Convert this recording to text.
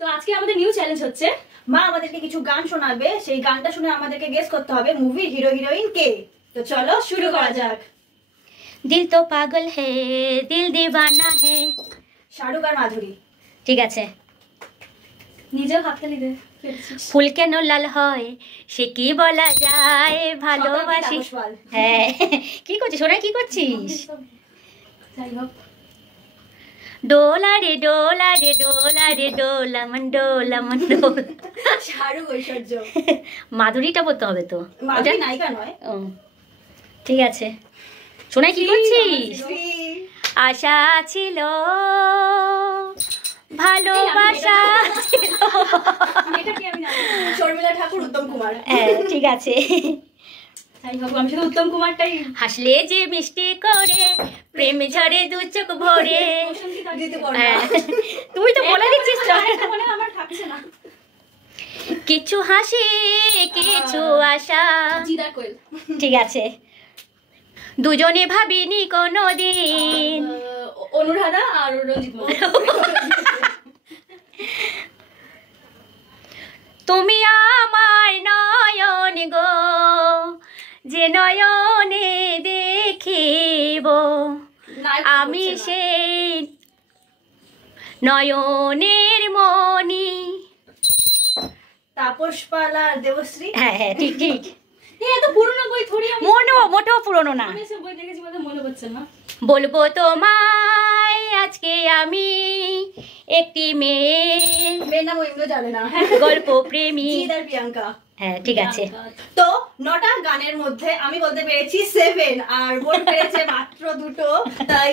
তো আজকে আমাদের নিউ চ্যালেঞ্জ হচ্ছে মা আমাদেরকে কিছু গান শোনাবে, সেই গানটা শুনে আমাদেরকে গেস করতে হবে মুভির হিরো হিরোইন কে। তো চলো শুরু করা যাক। দিল তো পাগল হে দিল দিওয়ানা হে। শাহরুখ আর মাধুরী। ঠিক আছে। নিজেও হাততালি দে। ফুল কেন লাল হয় সে কি বলা যায়, ভালোবাসি। হ্যাঁ কি করছিস সোনা, কি করছিস? যাই হোক, ডোলা রে ডোলা রে ডোলা রে ডোলা মন ডোলা মন ডোলা। শাহরুখ ঐশ্বর্য। মাধুরীটা বলতে হবে তো, মাধুরী নায়িকা নয়। ও ঠিক আছে। সোনা কি করছিস? আশা ছিল ভালোবাসা ছিল। শর্মিলা ঠাকুর, উত্তম কুমার। হ্যাঁ ঠিক আছে। যাই হোক, আমি শুধু উত্তম কুমারটাই। হাসলে যে মিষ্টি করে প্রেম ঝরে দু চোখ ভরে। তুই তো বলে দিচ্ছিস তো। আমার থাকছে না। কিছু হাসি কিছু আশা। ঠিক আছে। দুজনে ভাবিনি কোনোদিন। অনুরাধা আর রঞ্জিত। তুমি আমার নয়ন গো, যে নয়নে দেখিব আমি সেই নয়নের মনি। তাপস পাল আর দেবশ্রী। হ্যাঁ হ্যাঁ ঠিক ঠিক। এত পুরনো বই থোড়ি মোটেও পুরনো না। বই দেখেছি বলে মনে পড়ছে না। বলবো তোমায় আজকে আমি একটি মেয়ের নাম ওইগুলো জানে না। গল্প প্রেমী। প্রিয়াঙ্কা। হ্যাঁ ঠিক আছে। তো 9টা গানের মধ্যে আমি বলতে পেরেছি 7 আর বোন পেরেছে মাত্র 2। তাই